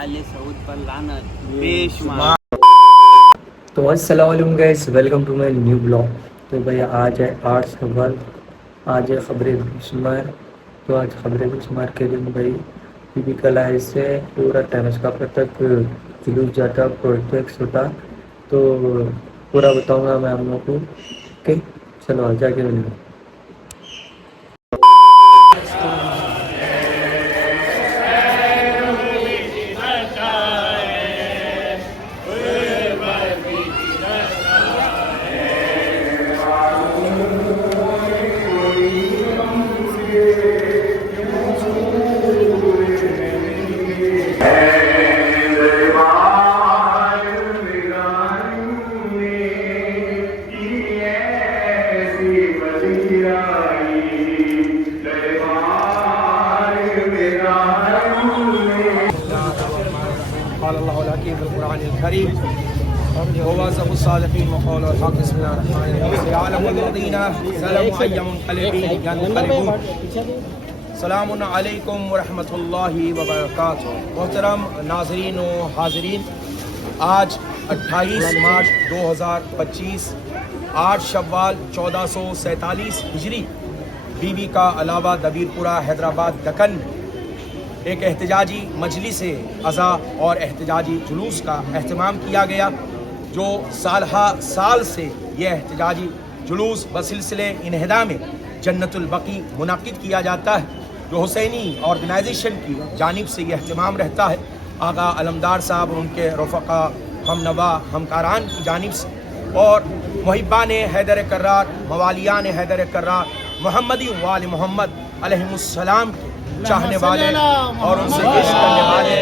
आले सऊद पर लानत बेशुमार। तो अस्सलाम वालेकुम guys, welcome to my new blog. तो भाई आज है 8 शव्वाल, आज है ख़बरें बेशुमार। तो आज ख़बरें बेशुमार के दिन भाई बीबी कलाई से पूरा टेनिस का तक जुलूस जाता, प्रोटेक्स होता। तो पूरा बताऊंगा मैं आप लोगों को। ओके, चलो आ जाके मिलूँ। सलामुन अलैकुम वरहमतुल्लाहि वबरकातुहू। मोहतरम नाज़रीन व हाज़रीन, आज 28 मार्च 2025 8 शव्वाल 1447 हिजरी बीबी का अलावा दबीरपुरा हैदराबाद दक्कन एक एहतजाजी मजलिस अज़ा और एहतजाजी जुलूस का एहतमाम किया गया। जो साल से यह एहतजाजी जुलूस बसिलसिले इन्हिदा में जन्नतुल बकी मुनाकिद किया जाता है, जो हुसैनी ऑर्गेनाइजेशन की जानिब से यह एहतमाम रहता है। आगा अलमदार साहब और उनके रफ़क़ा हमनवा हमकारान की जानिब से, और मुहिब्बान हैदर कर्रार, मवालियान हैदर कर्रार, मोहम्मदी वाल मोहम्मद अलैहिमुस्सलाम के चाहने वाले और उनसे इश्क करने वाले,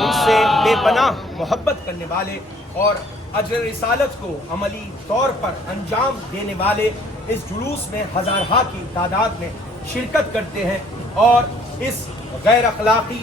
उनसे बेपनाह मोहब्बत करने वाले और अजर रिसालत को अमली तौर पर अंजाम देने वाले इस जुलूस में हज़ारहा की तादाद में शिरकत करते हैं। और इस गैर अखलाक़ी,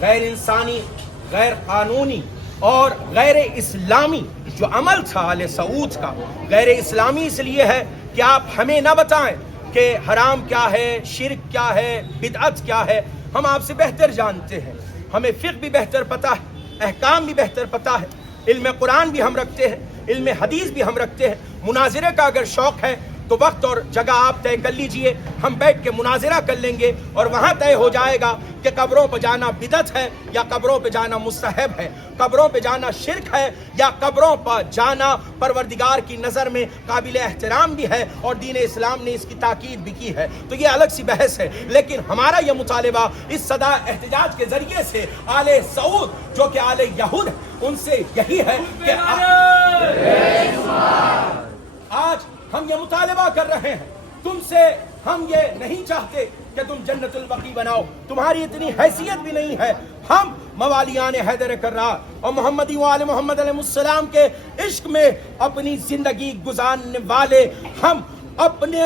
गैर इंसानी, गैर कानूनी और गैर इस्लामी जो अमल था आले सऊद का, गैर इस्लामी इसलिए है कि आप हमें ना बताएं कि हराम क्या है, शिर्क क्या है, बिदअत क्या है। हम आपसे बेहतर जानते हैं, हमें फ़िक़्ह भी बेहतर पता है, अहकाम भी बेहतर पता है, इल्म कुरान भी हम रखते हैं, इल्म हदीस भी हम रखते हैं। मुनाज़रे का अगर शौक़ है तो वक्त और जगह आप तय कर लीजिए, हम बैठ के मुनाज़रा कर लेंगे और वहाँ तय हो जाएगा कि कब्रों पर जाना बिदअत है या कब्रों पर जाना मुस्तहब है, कब्रों पर जाना शिर्क है या कब्रों पर जाना परवरदिगार की नज़र में काबिल एहतराम भी है और दीन इस्लाम ने इसकी ताकीद भी की है। तो ये अलग सी बहस है, लेकिन हमारा यह मुतालिबा इस सदा एहतजाज के ज़रिए से आले सऊद जो कि आले यहूद उनसे यही है कि आज हम ये मुतालिबा कर रहे हैं तुमसे, हम ये नहीं चाहते कि तुम जन्नतुल बकी बनाओ, तुम्हारी इतनी हैसियत भी नहीं है। हम मवालियान हैदर कर्रार और मोहम्मदी वाले मोहम्मद अलैहिस्सलाम के इश्क में अपनी जिंदगी गुजारने वाले, हम अपने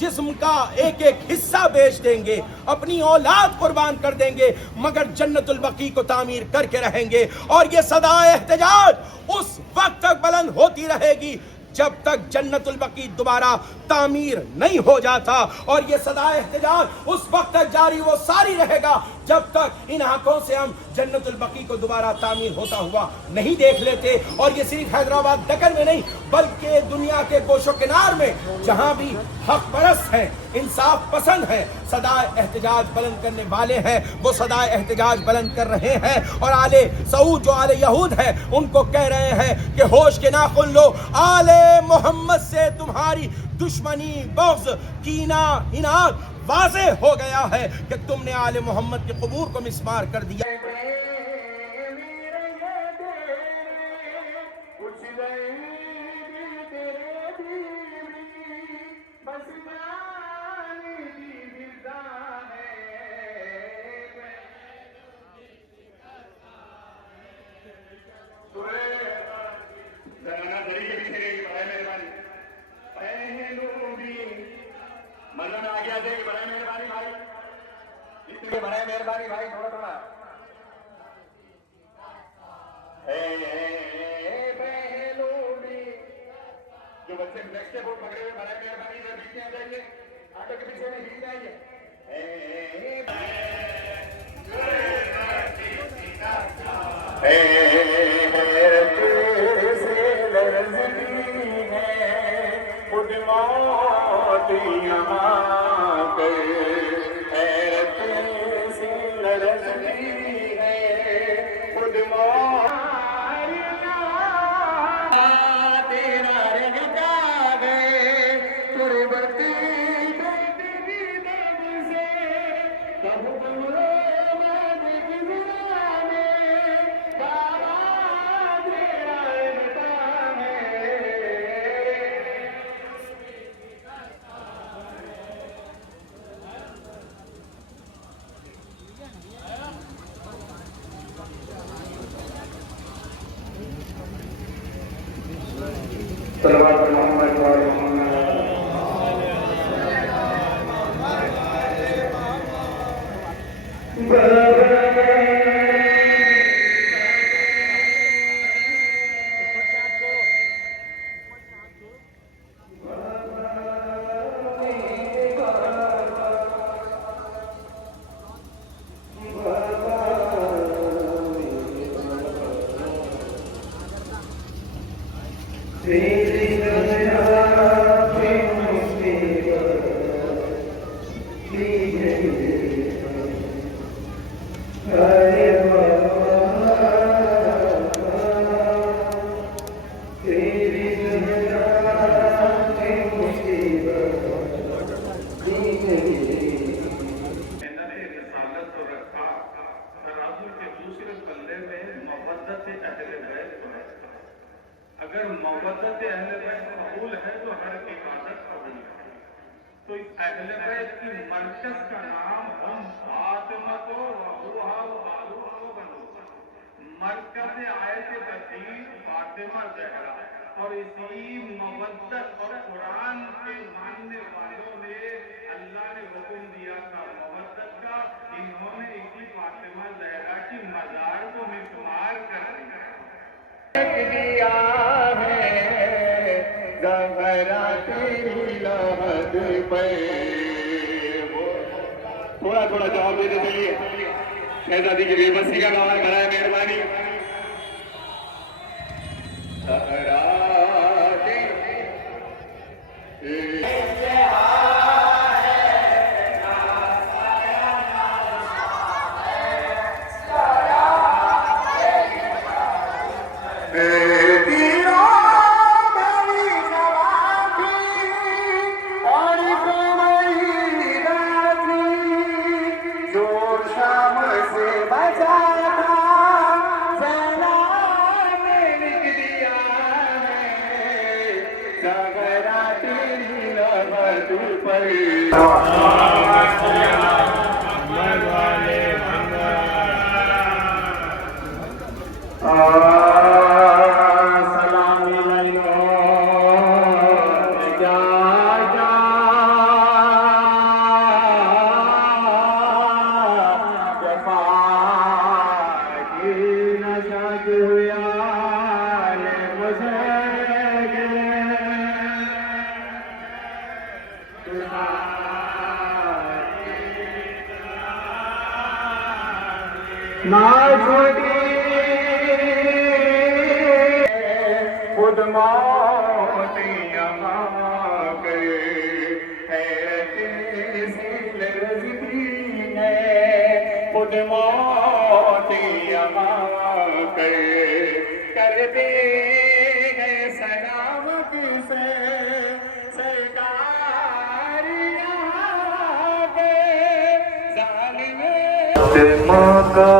जिस्म का एक एक हिस्सा बेच देंगे, अपनी औलाद कुर्बान कर देंगे, मगर जन्नतुल बकी को तामीर करके रहेंगे। और ये सदा एहतजाज उस वक्त तक बुलंद होती रहेगी जब तक जन्नतुल बकी दोबारा तामीर नहीं हो जाता, और ये सदा एहतजाज उस वक्त तक जारी वो सारी रहेगा जब तक इन आंखों से हम जन्नतुल बकी को दोबारा तामीर होता हुआ नहीं देख लेते। और ये सिर्फ हैदराबाद दक्कन में नहीं बल्कि दुनिया के गोशो किनार में जहां भी हक परस्त हैं, इंसाफ पसंद हैं, सदा एहतजाज बुलंद करने वाले हैं, वो सदा एहतजाज बुलंद कर रहे हैं। और आले सऊद जो आले यहूद है उनको कह रहे हैं कि होश के नाखुन लो, आले मोहम्मद से तुम्हारी दुश्मनी, बग़्ज़, कीना, इनाद वाज़े हो गया है कि तुमने आले मोहम्मद के क़ुबूर को मिस्मार कर दिया। मल्लन आ गया देख, बड़े मेहरबानी भाई, इतनी बड़े मेहरबानी भाई, थोड़ा थोड़ा जो बच्चे नेक्स्ट के बोर्ड पकड़े हुए बड़े मेहरबानी से बीच में आ जाइए, ऑटो के पीछे में बीच में आइए। अगर मोहब्बत अहले बैत कबूल है तो हर इबादत कबूल है। तो इस अहले बैत की मरकज का नाम हम फातिमा तो मरकज आयत तस्वीर फातिमा ज़हरा, और इसी मोहब्बत और कुरान के मानने वालों ने अल्लाह ने हुक्म दिया था मोहब्बत का, इन्होंने इसी फातिमा ज़हरा की मज़ार को मिसमार कर दिया है। ज़हरा तेरी लहद पे थोड़ा थोड़ा जवाब देते चलिए। शहजादी की बेबसी का गाना कराए मेहरबानी। ज़हरा खुद मौत यहाँ गए है, खुद मौत यहाँ गए कर दे गए सलाम किसे सरकार यहाँ गए जालिम मौका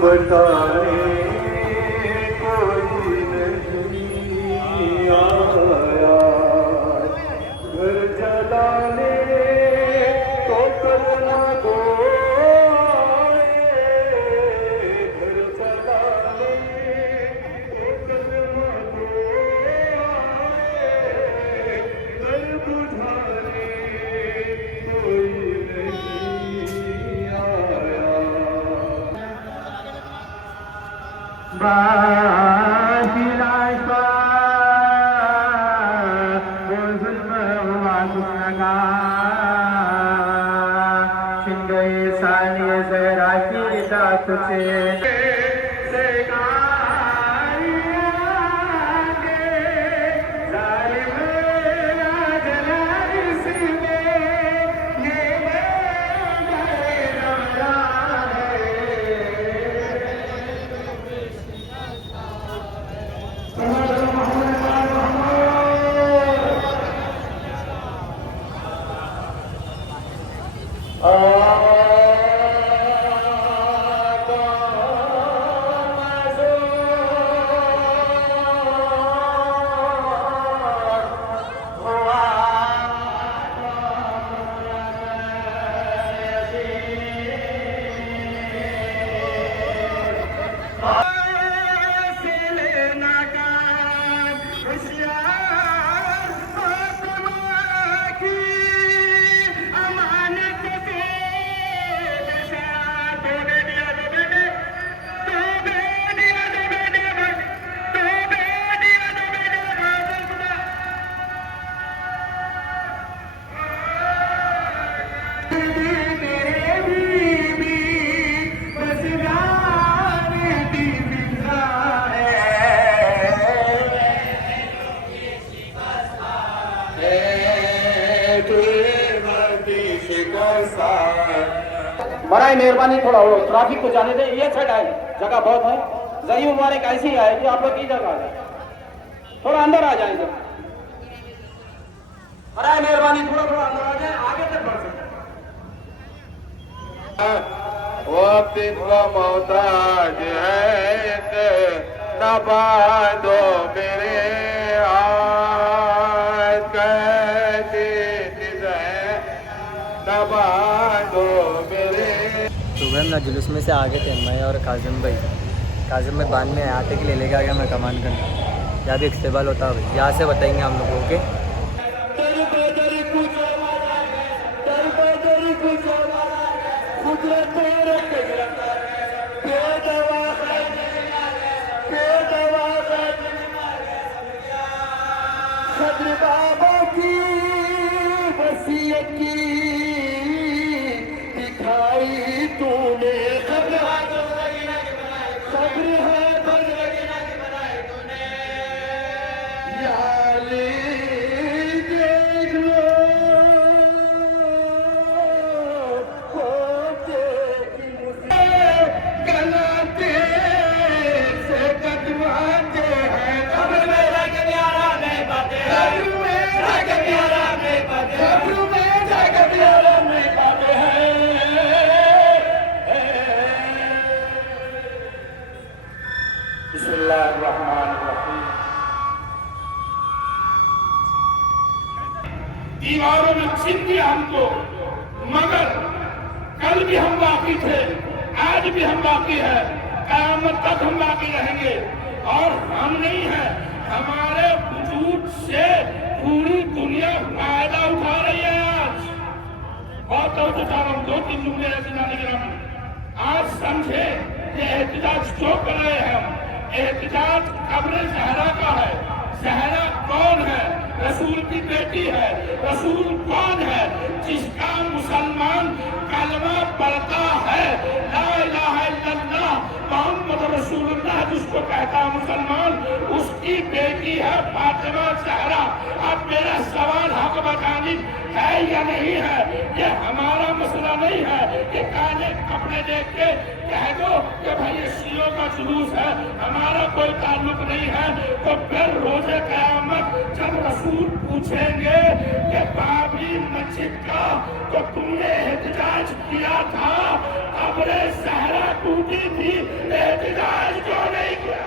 बताने कोई नहीं आया, घर जलाने तो करना दो, घर जलाने तो करना बराए मेहरबानी थोड़ा वो ट्रैफिक को जाने दें, ये साइड आए, जगह बहुत है। जरी मुबारक ऐसी है कि आप लोग की जगह है, थोड़ा अंदर आ जाएंगे। बराए मेहरबानी थोड़ा थोड़ा अंदर आ जाए, आगे तक बढ़ सकते। वो तिनवा मोहताज है नबा दो मेरे आज कहते नबा दो मेरे। सुबह ना जुलूस में से आगे थे मैं और काजिम भाई बाद में आटे के लिए लेके आ गया मैं कमान करना। यहाँ भी इस्तेमाल होता है, यहाँ से बताएंगे हम लोगों के। दीवारों में छिप दिया हमको, मगर कल भी हम बाकी थे, आज भी हम बाकी है, क़यामत तक हम बाकी रहेंगे। और हम नहीं है, हमारे वजूद से पूरी दुनिया फायदा उठा रही है। आज बहुत उठा रहा हूँ, 2-3 जुमले ऐसे जाने के नाम। आज समझे कि एहतिजाज क्यों कर रहे हैं हम। एहतिजाज कब्र ज़हरा का है। ज़हरा कौन है? रसूल की बेटी है। रसूल कौन है? जिसका मुसलमान कलमा पढ़ता है, ला इलाहा इल्लल्लाह मोहम्मद रसूलुल्लाह जिसको कहता है मुसलमान, उसकी बेटी है फातिमा ज़हरा। अब मेरा सवाल हक बजानिब है या नहीं है, ये हमारा मसला नहीं है कि काले कपड़े देख के कह दो कि भाई ये शियों का जुलूस है, हमारा कोई ताल्लुक नहीं है। तो फिर रोजे क़यामत जब रसूल पूछेंगे कि बाबरी मस्जिद का तो तुमने एहतिजाज किया था, कब्रे ज़हरा टूटी थी, एहतिजाज क्यों नहीं किया?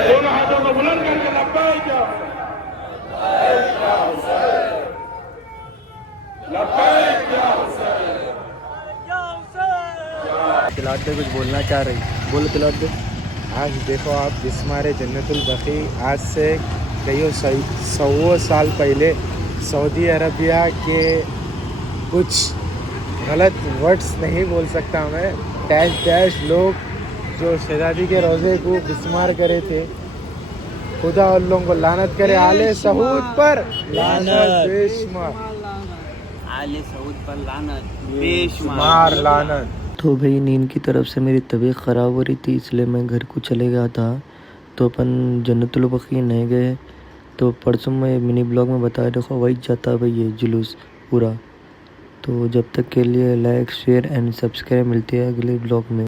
दोनों हाथों को बुलंद करके लब्बैक या तिलावत पे कुछ बोलना चाह रही, बोलो तिलावत पे। आज देखो आप बिस्मार जन्नतुल बकी आज से कई 100 साल पहले सऊदी अरबिया के कुछ गलत वर्ड्स नहीं बोल सकता मैं, डैश लोग जो शहजादी के रोज़े को बिस्मार करे थे, खुदा उन लोगों को लानत करे। आले सऊद पर लानत बेशुमार, आले सऊद पर लानत बेशुमार लानत। तो भाई नींद की तरफ से मेरी तबीयत ख़राब हो रही थी, इसलिए मैं घर को चले गया था। तो अपन जन्नतुल बकी नहीं गए, तो परसों मैं मिनी ब्लॉग में बताया देखो वही जाता भाई ये जुलूस पूरा। तो जब तक के लिए लाइक शेयर एंड सब्सक्राइब, मिलते हैं अगले ब्लॉग में।